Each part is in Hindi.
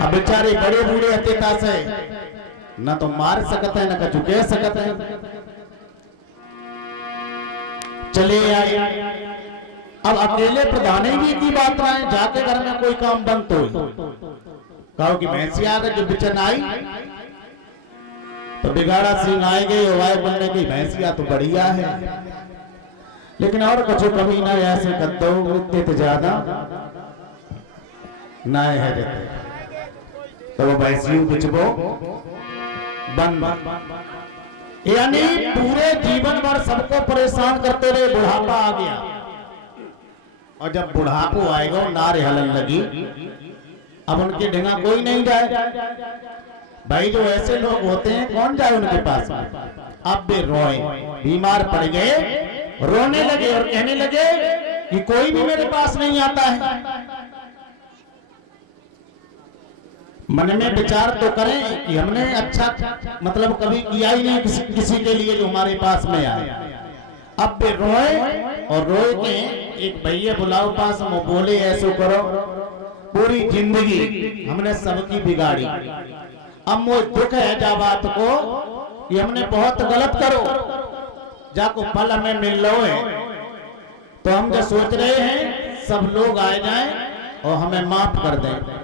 अब बेचारे बड़े बूढ़े हत्या से न तो मार सकते हैं न कछु कह सकते हैं। चले आए। अब अकेले प्रधान भी की बात आए, जाके घर में कोई काम बंद तो कहो कि भैंसी आ गई। जो बिचन आई तो बिगाड़ा सिंह आए गए वाय बनने की भैंसिया तो बढ़िया है, लेकिन और कुछ कमी ना ऐसे कर दो इतने तो ज्यादा ना है देते तो वो भैंसियों बिचबो बन यानी पूरे जीवन भर सबको परेशान करते रहे। बुढ़ापा आ गया और जब बुढ़ापो आएगा नारे हलन लगी, अब उनके ढंगा कोई नहीं जाए। भाई जो ऐसे लोग होते हैं कौन जाए उनके पास। अब वे रोए, बीमार पड़ गए, रोने लगे और कहने लगे कि कोई भी मेरे पास नहीं आता है। मन में विचार तो करें कि हमने अच्छा मतलब कभी किया ही नहीं किसी के लिए जो हमारे पास में आए। अब वे रोए और रोए के एक भैया बुलाओ पास, वो बोले ऐसो करो पूरी जिंदगी हमने सबकी बिगाड़ी, अब वो दुख है जा बात को कि हमने बहुत गलत करो जाको फल हमें मिल लो है। तो हम जो सोच रहे हैं सब लोग आ जाएं और हमें माफ कर दें।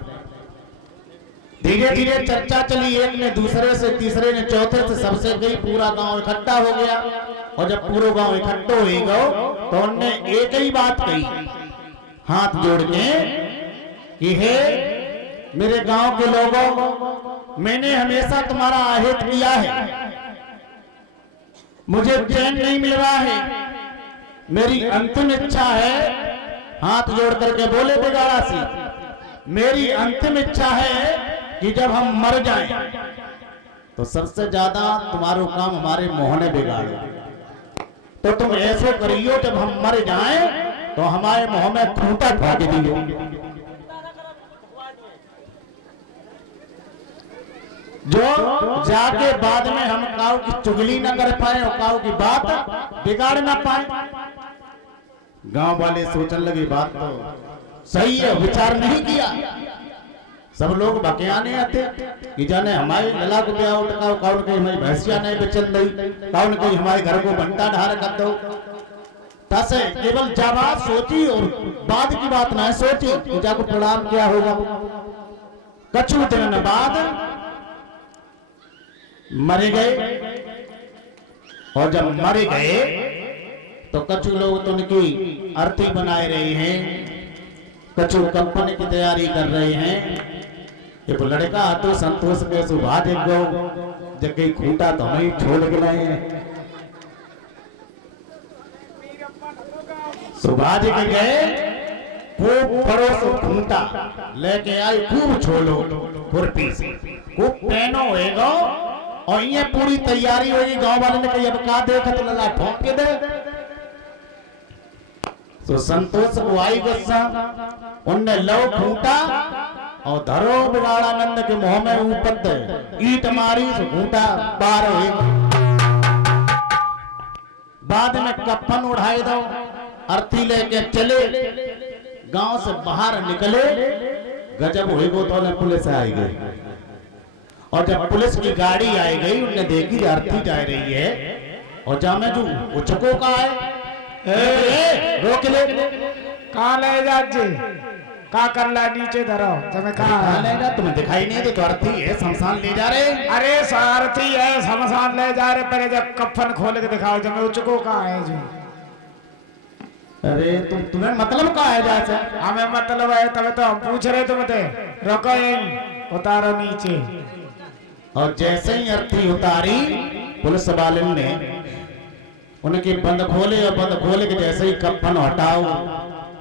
धीरे धीरे चर्चा चली, एक ने दूसरे से, तीसरे ने चौथे से, सबसे गई, पूरा गांव इकट्ठा हो गया। और जब पूरा गांव इकट्ठा हो गया तो उनने एक ही बात कही हाथ जोड़ के कि हे मेरे गांव के लोगों, मैंने हमेशा तुम्हारा आहित किया है, मुझे चैन नहीं मिल रहा है, मेरी अंतिम इच्छा है। हाथ जोड़ करके बोले बिगाड़ा सी, मेरी अंतिम इच्छा है कि जब हम मर जाएं तो सबसे ज्यादा तुम्हारो काम हमारे मोहने बिगाड़े। तो तुम ऐसे करियो जब हम मर जाएं तो हमारे मुंह में खूंटा ठोक दियो। जो जाके बाद में हम काऊ की चुगली न कर पाए और काऊ की बात बिगाड़ न पाए। गांव वाले सोचने लगे बात तो सही है, विचार नहीं किया। सब लोग बकियाने आते कि जाने हमारे लला को क्या उठकाओ, कौन कहीं हमारी भैंसिया नहीं बेचन दई, कौन कहीं हमारे घर को भंटा ढार कर दो। तसे केवल जवाब सोची और बाद की बात ना सोची कि जाको परिणाम क्या होगा। कछु दिन बाद मर गए और जब मर गए तो कछु लोग तो उनकी अर्थी बनाए रहे हैं, कछु कंपनी की तैयारी कर रहे हैं। एक लड़का तो संतोष के सुभाष गो जगह खूंटा तो हमें छोड़ के लाए हैं। सुभाष के गए खूब परोस खूंटा लेके आई, खूब छोलो खुरपी से, खूब पहनो होएगा और ये पूरी तैयारी होगी। गांव वाले ने कही अब का देखा तो लला ठोक के दे। तो संतोष को आई गुस्सा, उनने लो खूंटा और धरो बिगाड़ानंद के मुंह में ऊपर ईट मारी तो खूंटा पार हो। बाद में कफन उड़ाए दो, अर्थी लेके चले, गांव से बाहर निकले, गजब हुई गो तो पुलिस आई गई। और जब पुलिस की गाड़ी आई गई उनने देखी अर्थी जा रही है और जामे जो उचको का है रोक ले, कहाँ ले जा जी, का कर ला नीचे धरो तुम्हें कहाँ ले जा, तुम्हें दिखाई नहीं दे तो अर्थी है शमशान ले जा रहे। अरे सारथी है शमशान ले जा रहे, पहले जब कफन खोल के दिखाओ जब मैं उचको कहाँ है जी। अरे तुम्हें मतलब कहाँ है जैसे हमें मतलब है तब तो हम पूछ रहे तुमसे, रोको यहीं उतारो नीचे। और जैसे ही अर्थी उतारी पुलिस वाले ने उनके बंद खोले और बंद खोले के जैसे ही कफन हटाओ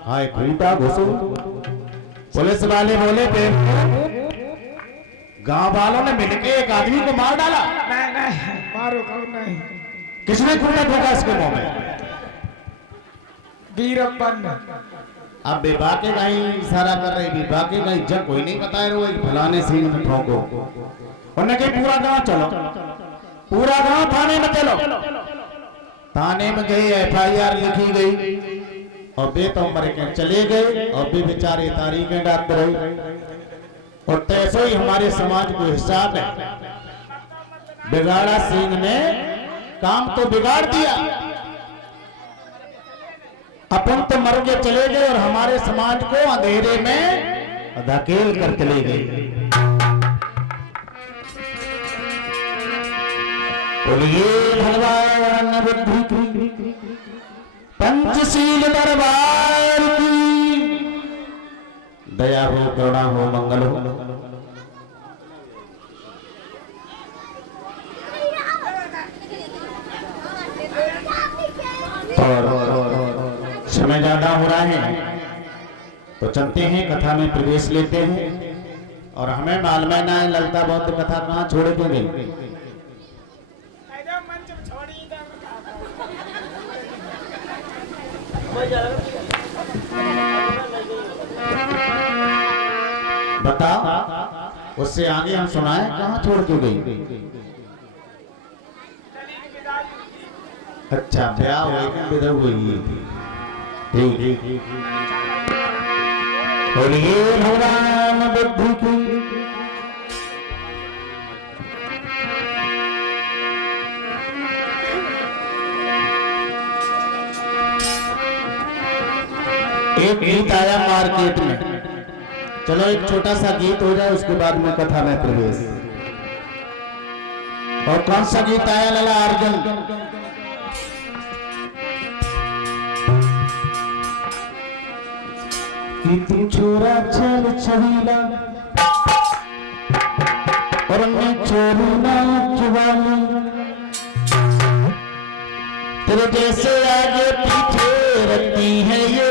हाय खूंटा घुसो। पुलिस वाले बोले गांव वालों ने मिलके एक आदमी को मार डाला। नहीं नहीं मारो कौन नहीं, किसने खूंटा ठोका इसके मुंह में? वीरप्पन। अब बेबा के कहीं इशारा कर रही, बेबा के कहीं जब कोई नहीं बता रहे फलाने सीन में ठोको। उन्होंने कही पूरा गांव चलो, पूरा गांव थाने में चलो। थाने में गई, FIR लिखी गई और बे तो मर के चले गए और बे बेचारे तारीखें डालते रहे। और तैसे ही हमारे समाज को हिसाब है। बिगाड़ा सिंह ने काम तो बिगाड़ दिया, अपन तो मर के चले गए और हमारे समाज को अंधेरे में धकेल कर चले गए। बोलिए भगवान बुद्धि की, पंचशील दरबार की, दया हो, करुणा हो, मंगल हो। और समय ज्यादा हो रहा है तो चलते हैं, कथा में प्रवेश लेते हैं। और हमें मालूम ना है ललिता बौद्ध कथा कहाँ छोड़ के गई। बताओ, उससे आगे हम सुनाए कहाँ छोड़ के गई। अच्छा, ब्याह हुई विदा हुई। ठीक। बोलिए भगवान बुद्धि की। एक गीत आया मार्केट में, चलो एक छोटा सा गीत हो जाए, उसके बाद में कथा में प्रवेश। और कौन सा गीत आया लला अर्जुन? कि तू छोरा छल छबीला और मैं छोरू ना चुवाली, तेरे जैसे आगे पीछे रखती है ये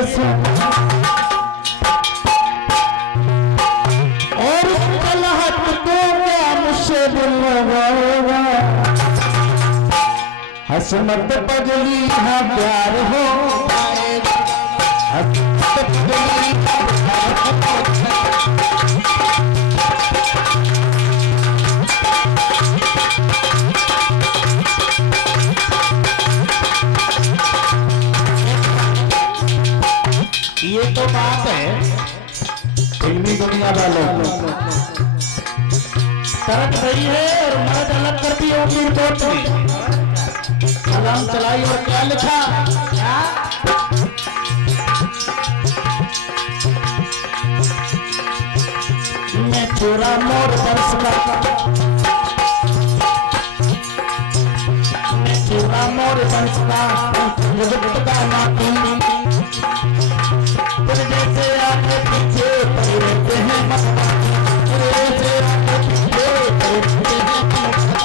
और कलहट को क्या मुझसे बुलवाएगा। हसमत पगली हाँ प्यार हो पाएगा। ये तो बात है फिल्मी दुनिया वालों को तरक गई है और मर्द अलग कर दी होगी। रिपोर्ट में कलम चलाई और क्या लिखा, मैं छोरा मोर बरस का, मैं छोरा मोर बरस का, जगत का नाती, तेरे जैसे आगे पीछे पड़े रहते हैं मस्ता, तेरे जैसे आगे पीछे पड़े रहते हैं मस्ता।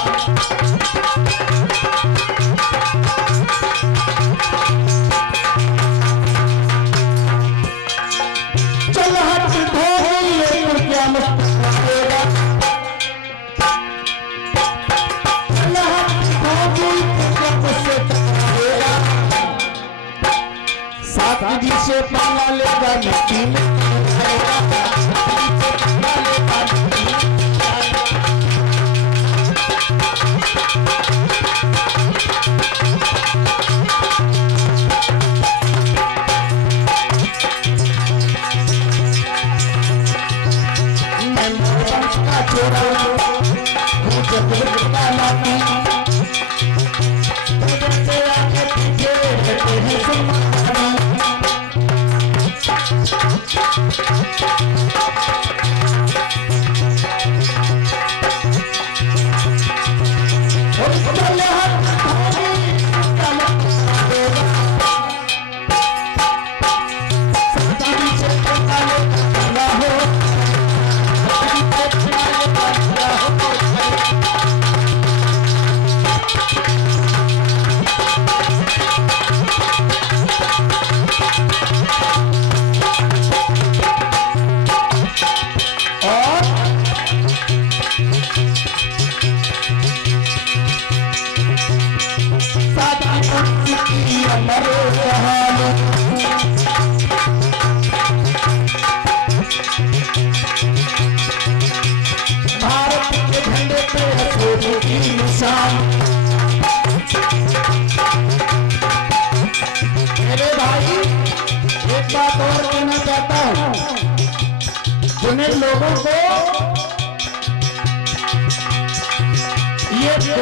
चल हट धोई तू क्या मुस्कुराएगा, चल हट धोई तू क्या मुझसे टकराएगा। साथ जी से पाला लेगा मिट्टी में आएगा,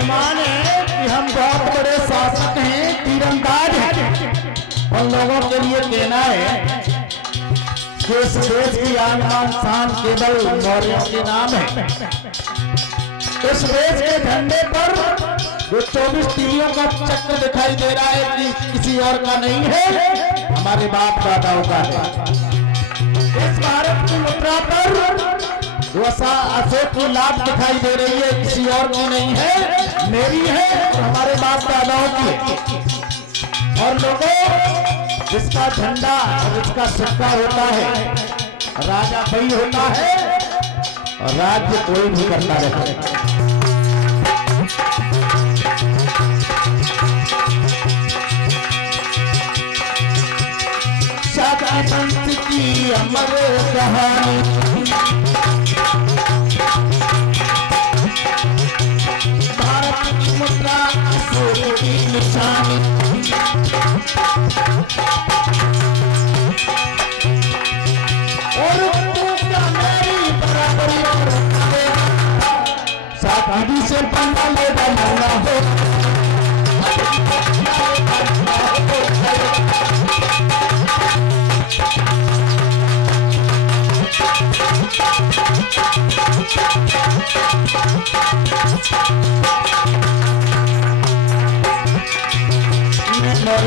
गुमान है कि हम बहुत बड़े शासक हैं, तीरंदाज हैं। उन लोगों के लिए कहना है कि इस देश की आन शान केवल मौर्यों के नाम है। इस देश के झंडे पर जो 24 तीलियों का चक्र दिखाई दे रहा है कि किसी और का नहीं है, हमारे बाप दादाओं का है। इस भारत की मुद्रा पर जो अशोक की लाभ दिखाई दे रही है किसी और की नहीं है, मेरी है और हमारे बाप दादाओं की है। और लोगों, जिसका झंडा और जिसका सिक्का होता है, राजा वही होता है और राज्य कोई भी करता रहता है। पंत की अमर कहानी, भारत की मुद्रा अशोक की निशानी। और क्या मेरी बराबरी साथी से पंगा लेगा मरना हो।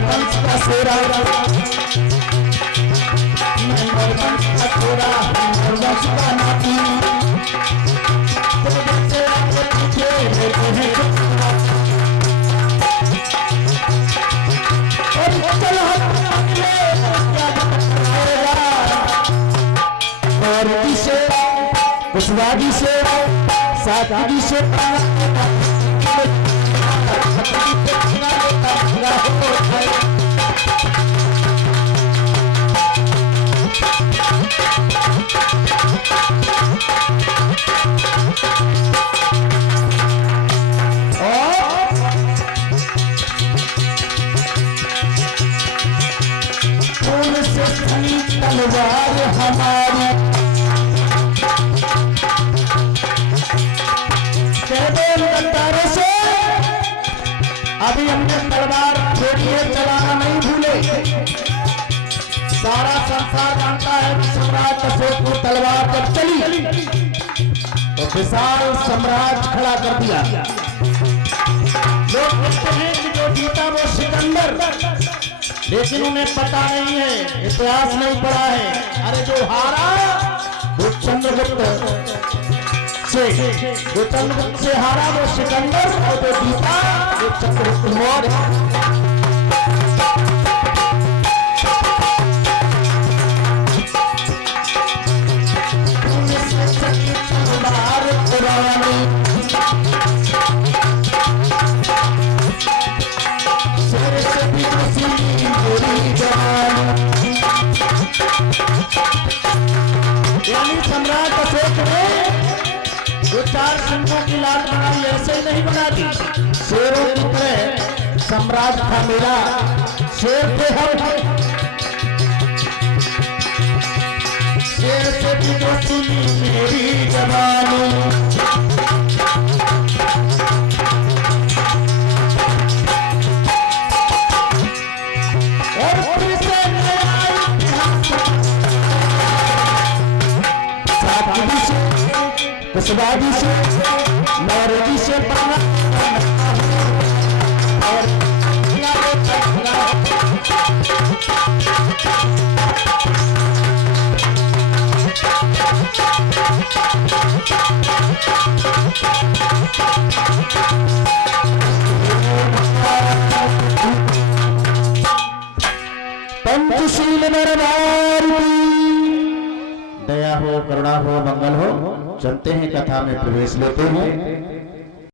वंश का सेरा, वंश का छोरा, वंश का नाती, और से कुशवाड़ी से सादगी से तलवार हमारी से अभी हमने तलवार छोड़ी है, चलाना नहीं भूले। सारा संसार जानता है कि सम्राट अशोक की तलवार जब चली तो विशाल साम्राज्य खड़ा कर दिया। लोग कहते हैं कि जो जीता वो सिकंदर, लेकिन उन्हें पता नहीं है, इतिहास नहीं पढ़ा है। अरे जो हारा वो चंद्रगुप्त से, जो चंद्रगुप्त से हारा वो सिकंदर, और जो जीता वो चंद्रगुप्त मौर्य। यानी सम्राट अशोक ने जो 4 सिंहों की लाल बनाई ऐसे ही नहीं बना दी। शेरों की तरह सम्राट था मेरा, शेर थे हम, शेर से भी तो सुनी मेरी जवानी। कुशवाड़ी से मौर्य से बना और पंचशील दरबार, दया हो, करुणा हो, मंगल हो। चलते हैं, कथा में प्रवेश लेते हैं।